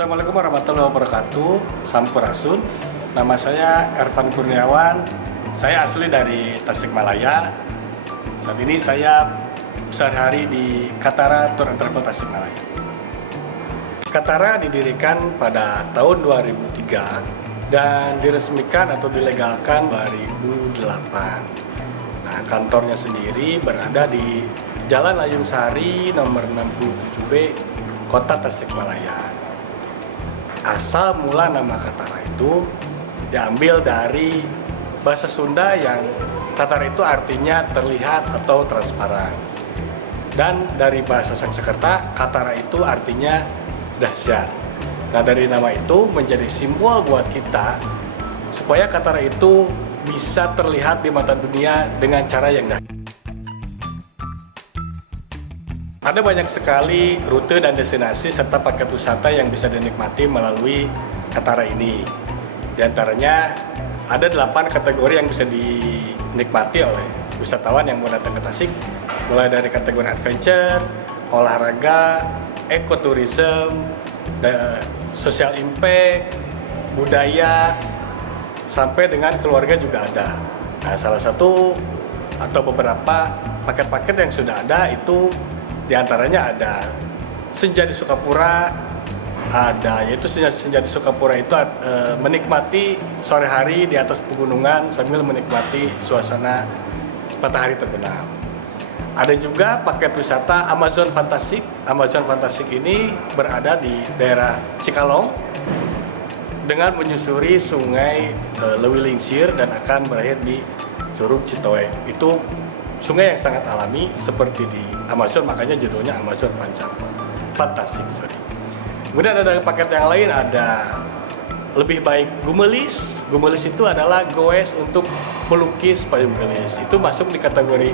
Assalamualaikum warahmatullahi wabarakatuh. Sampurasun. Nama saya Ervan Kurniawan. Saya asli dari Tasikmalaya. Saat ini saya sehari-hari di Katara Tour and Travel Tasikmalaya. Katara didirikan pada tahun 2003 dan diresmikan atau dilegalkan 2008. Nah, kantornya sendiri berada di Jalan Ayung Sari nomor 67B, Kota Tasikmalaya. Asal mula nama Katara itu diambil dari bahasa Sunda yang Katara itu artinya terlihat atau transparan. Dan dari bahasa Sanskerta, Katara itu artinya dahsyat. Nah, dari nama itu menjadi simbol buat kita supaya Katara itu bisa terlihat di mata dunia dengan cara yang dahsyat. Ada banyak sekali rute dan destinasi serta paket wisata yang bisa dinikmati melalui Katara ini. Di antaranya ada 8 kategori yang bisa dinikmati oleh wisatawan yang mau datang ke Tasik, mulai dari kategori adventure, olahraga, ekoturism, social impact, budaya, sampai dengan keluarga juga ada. Nah, salah satu atau beberapa paket-paket yang sudah ada itu diantaranya ada Senja di Sukapura, yaitu Senja di Sukapura itu menikmati sore hari di atas pegunungan sambil menikmati suasana matahari terbenam. Ada juga paket wisata Amazon Fantastic. Amazon Fantastic ini berada di daerah Cikalong dengan menyusuri sungai Leuwilingsir dan akan berakhir di Curug Citoe. Itu sungai yang sangat alami seperti di Amazon, makanya judulnya Amazon Fantastic. Kemudian ada paket yang lain, ada lebih baik Gumelis. Gumelis itu adalah goes untuk melukis payung gelis. Itu masuk di kategori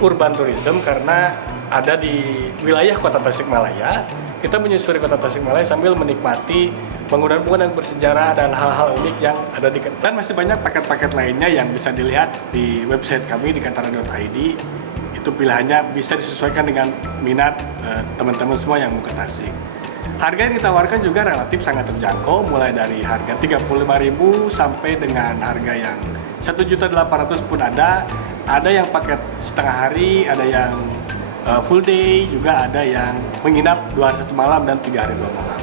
urban tourism karena ada di wilayah Kota Tasikmalaya. Kita menyusuri Kota Tasikmalaya sambil menikmati bangunan-bangunan bersejarah dan hal-hal unik yang ada di. Dan masih banyak paket-paket lainnya yang bisa dilihat di website kami di katara.id. Itu pilihannya bisa disesuaikan dengan minat teman-teman semua yang mau ke Tasik. Harga yang ditawarkan juga relatif sangat terjangkau, mulai dari harga 35.000 sampai dengan harga yang 1.800.000 pun ada. Ada yang paket setengah hari, ada yang full day, juga ada yang menginap 2 hari 1 malam dan 3 hari 2 malam.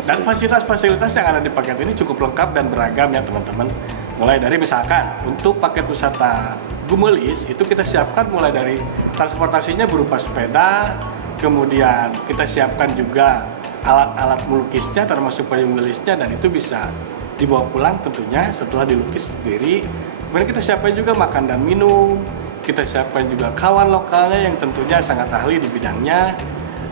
Dan fasilitas-fasilitas yang ada di paket ini cukup lengkap dan beragam ya teman-teman. Mulai dari misalkan untuk paket wisata Gumelis itu kita siapkan mulai dari transportasinya berupa sepeda, kemudian kita siapkan juga alat-alat melukisnya termasuk payung gelisnya, dan itu bisa dibawa pulang tentunya setelah dilukis sendiri. Kemudian kita siapkan juga makan dan minum, kita siapkan juga kawan lokalnya yang tentunya sangat ahli di bidangnya,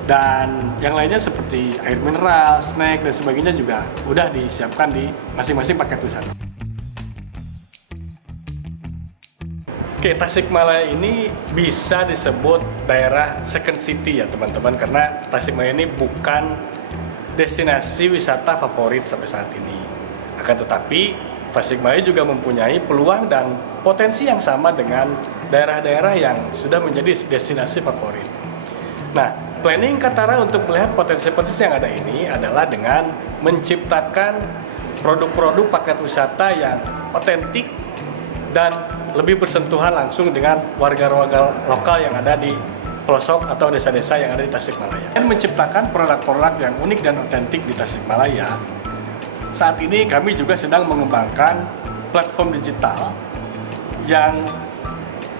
dan yang lainnya seperti air mineral, snack, dan sebagainya juga udah disiapkan di masing-masing paket wisata. Oke, Tasikmalaya ini bisa disebut daerah second city ya teman-teman, karena Tasikmalaya ini bukan destinasi wisata favorit sampai saat ini. Akan tetapi Tasikmalaya juga mempunyai peluang dan potensi yang sama dengan daerah-daerah yang sudah menjadi destinasi favorit. Nah, planning Katara untuk melihat potensi-potensi yang ada ini adalah dengan menciptakan produk-produk paket wisata yang otentik dan lebih bersentuhan langsung dengan warga-warga lokal yang ada di pelosok atau desa-desa yang ada di Tasikmalaya. Dan menciptakan produk-produk yang unik dan otentik di Tasikmalaya. Saat ini kami juga sedang mengembangkan platform digital yang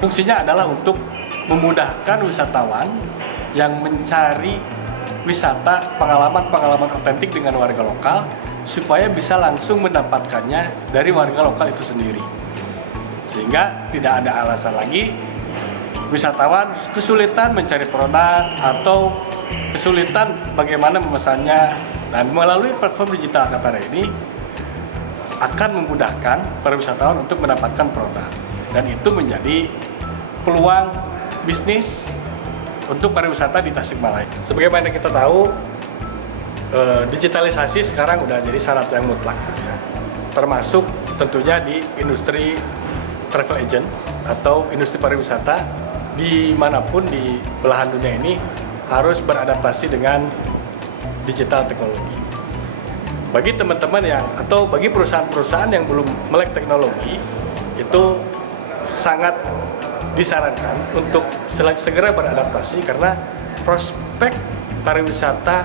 fungsinya adalah untuk memudahkan wisatawan yang mencari wisata pengalaman-pengalaman otentik dengan warga lokal supaya bisa langsung mendapatkannya dari warga lokal itu sendiri. Sehingga tidak ada alasan lagi wisatawan kesulitan mencari produk atau kesulitan bagaimana memesannya. Dan melalui platform digital Katara ini akan memudahkan para wisatawan untuk mendapatkan produk, dan itu menjadi peluang bisnis untuk pariwisata di Tasikmalaya. Sebagaimana kita tahu, digitalisasi sekarang udah jadi syarat yang mutlak, termasuk tentunya di industri travel agent atau industri pariwisata dimanapun di belahan dunia ini harus beradaptasi dengan digital teknologi. bagi teman-teman yang atau bagi perusahaan-perusahaan yang belum melek teknologi, itu sangat disarankan untuk segera beradaptasi karena prospek pariwisata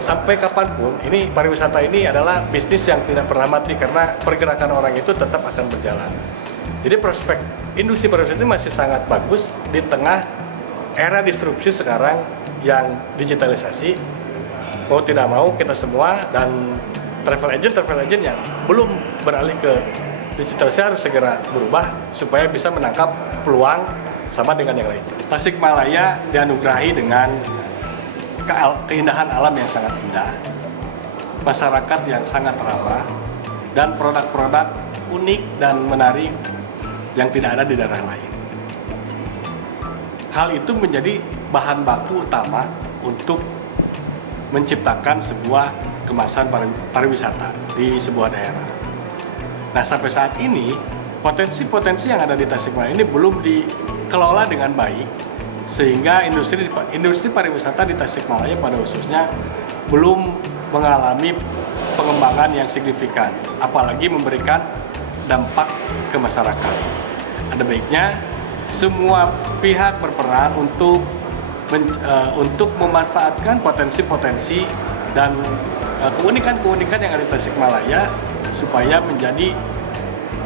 sampai kapanpun ini pariwisata ini adalah bisnis yang tidak pernah mati karena pergerakan orang itu tetap akan berjalan. Jadi prospek industri pariwisata ini masih sangat bagus di tengah era disrupsi sekarang yang digitalisasi. Mau tidak mau kita semua dan travel agent yang belum beralih ke digitalisasi harus segera berubah supaya bisa menangkap peluang sama dengan yang lainnya. Tasikmalaya dianugerahi dengan keindahan alam yang sangat indah, masyarakat yang sangat ramah, dan produk-produk unik dan menarik yang tidak ada di daerah lain. Hal itu menjadi bahan baku utama untuk menciptakan sebuah kemasan pariwisata di sebuah daerah. Nah, sampai saat ini potensi-potensi yang ada di Tasikmalaya ini belum dikelola dengan baik, sehingga industri pariwisata di Tasikmalaya pada khususnya belum mengalami pengembangan yang signifikan, apalagi memberikan dampak ke masyarakat. Ada baiknya semua pihak berperan untuk memanfaatkan potensi-potensi dan keunikan-keunikan yang ada di Tasikmalaya supaya menjadi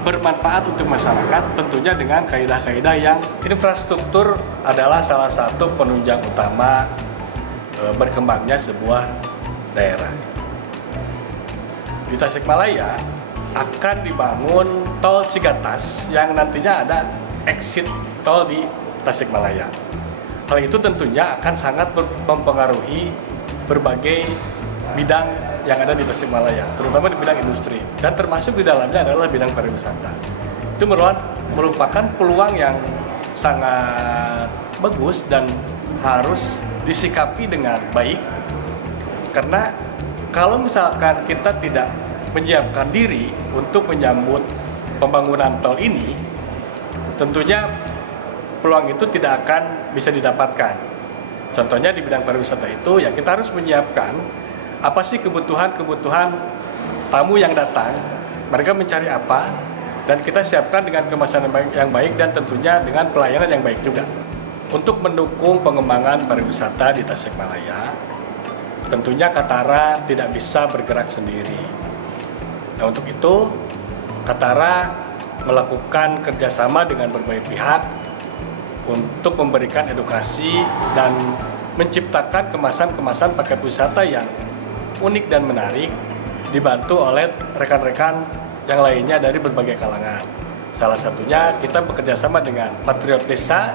bermanfaat untuk masyarakat, tentunya dengan kaidah-kaidah yang infrastruktur adalah salah satu penunjang utama berkembangnya sebuah daerah. Di Tasikmalaya akan dibangun tol Cigatas yang nantinya ada exit tol di Tasikmalaya. Hal itu tentunya akan sangat mempengaruhi berbagai bidang yang ada di Tasikmalaya, terutama di bidang industri, dan termasuk di dalamnya adalah bidang pariwisata. Itu merupakan peluang yang sangat bagus dan harus disikapi dengan baik, karena kalau misalkan kita tidak menyiapkan diri untuk menyambut pembangunan tol ini, tentunya peluang itu tidak akan bisa didapatkan. Contohnya di bidang pariwisata itu, ya kita harus menyiapkan apa sih kebutuhan tamu yang datang, mereka mencari apa, dan kita siapkan dengan kemasan yang baik dan tentunya dengan pelayanan yang baik juga. Untuk mendukung pengembangan pariwisata di Tasikmalaya, tentunya Katara tidak bisa bergerak sendiri. Nah, untuk itu Katara melakukan kerjasama dengan berbagai pihak untuk memberikan edukasi dan menciptakan kemasan-kemasan paket wisata yang unik dan menarik, dibantu oleh rekan-rekan yang lainnya dari berbagai kalangan. Salah satunya kita bekerja sama dengan Patriot Desa,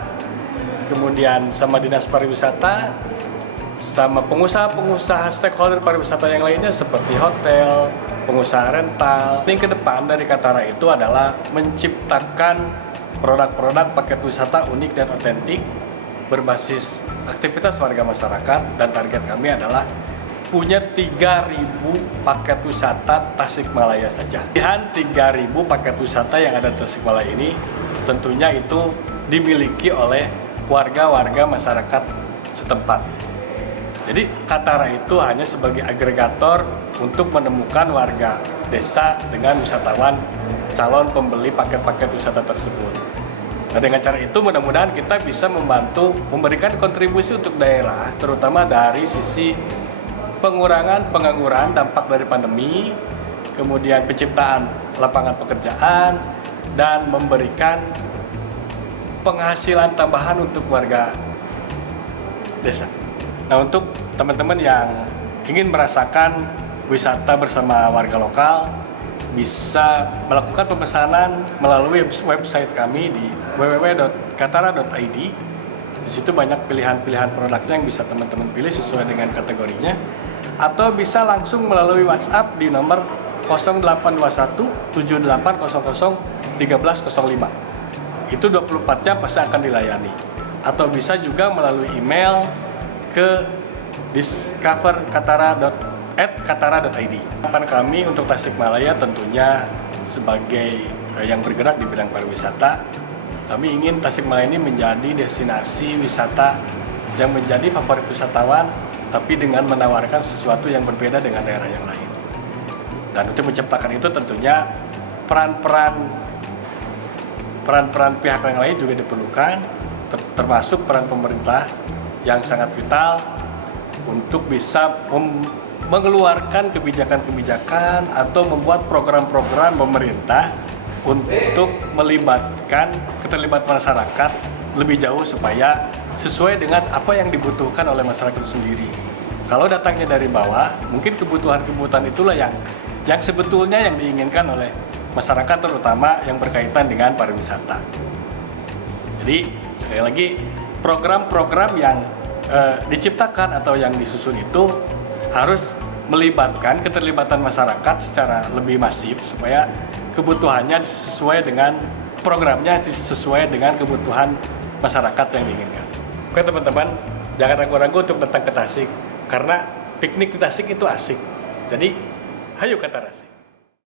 kemudian sama Dinas Pariwisata, sama pengusaha-pengusaha stakeholder pariwisata yang lainnya seperti hotel, pengusaha rental. Yang ke depan dari Katara itu adalah menciptakan produk-produk paket wisata unik dan otentik berbasis aktivitas warga masyarakat, dan target kami adalah punya 3.000 paket wisata Tasikmalaya saja. Pilihan 3.000 paket wisata yang ada di Tasikmalaya ini tentunya itu dimiliki oleh warga-warga masyarakat setempat. Jadi Katara itu hanya sebagai agregator untuk menemukan warga desa dengan wisatawan calon pembeli paket-paket wisata tersebut. Nah, dengan cara itu mudah-mudahan kita bisa membantu memberikan kontribusi untuk daerah, terutama dari sisi pengurangan pengangguran dampak dari pandemi, kemudian penciptaan lapangan pekerjaan, dan memberikan penghasilan tambahan untuk warga desa. Nah, untuk teman-teman yang ingin merasakan wisata bersama warga lokal, bisa melakukan pemesanan melalui website kami di www.katara.id. Di situ banyak pilihan-pilihan produknya yang bisa teman-teman pilih sesuai dengan kategorinya, atau bisa langsung melalui WhatsApp di nomor 0821 7800 1305. Itu 24 jam pasti akan dilayani. Atau bisa juga melalui email ke discoverkatara.id. Harapan kami untuk Tasikmalaya tentunya sebagai yang bergerak di bidang pariwisata, kami ingin Tasikmalaya ini menjadi destinasi wisata yang menjadi favorit wisatawan tapi dengan menawarkan sesuatu yang berbeda dengan daerah yang lain. Dan untuk menciptakan itu tentunya peran-peran pihak yang lain juga diperlukan, termasuk peran pemerintah yang sangat vital untuk bisa mengeluarkan kebijakan-kebijakan atau membuat program-program pemerintah untuk melibatkan keterlibatan masyarakat lebih jauh supaya sesuai dengan apa yang dibutuhkan oleh masyarakat itu sendiri. Kalau datangnya dari bawah, mungkin kebutuhan-kebutuhan itulah yang sebetulnya yang diinginkan oleh masyarakat, terutama yang berkaitan dengan pariwisata. Jadi sekali lagi, program-program yang diciptakan atau yang disusun itu harus melibatkan keterlibatan masyarakat secara lebih masif supaya kebutuhannya sesuai dengan programnya, sesuai dengan kebutuhan masyarakat yang diinginkan. Oke teman-teman, jangan ragu-ragu untuk datang ke Tasik karena piknik di Tasik itu asik. Jadi, hayu ke Tasik.